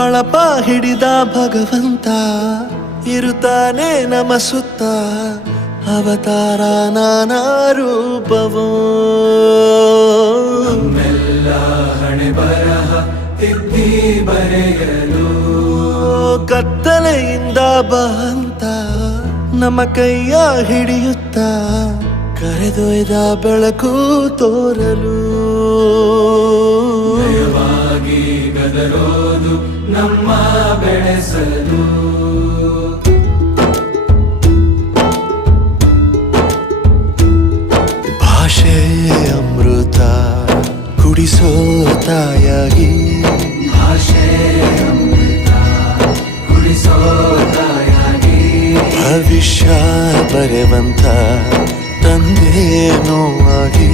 ಬಳಪ ಹಿಡಿದ ಭಗವಂತ ಇರುತ್ತಾನೆ ನಮ ಸುತ್ತ ಅವತಾರ ನಾನಾ ರೂಪವೋ ನಮ್ಮೆಲ್ಲ ಹಣೆ ಬರಹ ತಿದ್ದಿ ಬರೆಯಲು ಕತ್ತಲೆಯಿಂದ ಬಂತ ನಮ್ಮ ಕೈಯ ಹಿಡಿಯುತ್ತ ಕರೆದೊಯ್ದ ಬೆಳಕು ತೋರಲು ನಯವಾಗಿ ಗದರೋದು ನಮ್ಮ ಬೆಳೆಸಲು ಭಾಷೆ ಅಮೃತ ಕುಡಿಸೋ ತಾಯಾಗಿ ಭಾಷೆ ಅಮೃತ ಕುಡಿಸೋ ತಾಯಾಗಿ ಭವಿಷ್ಯ ಬರೆವಂತ ತಂದೇನೋ ಆಗಿ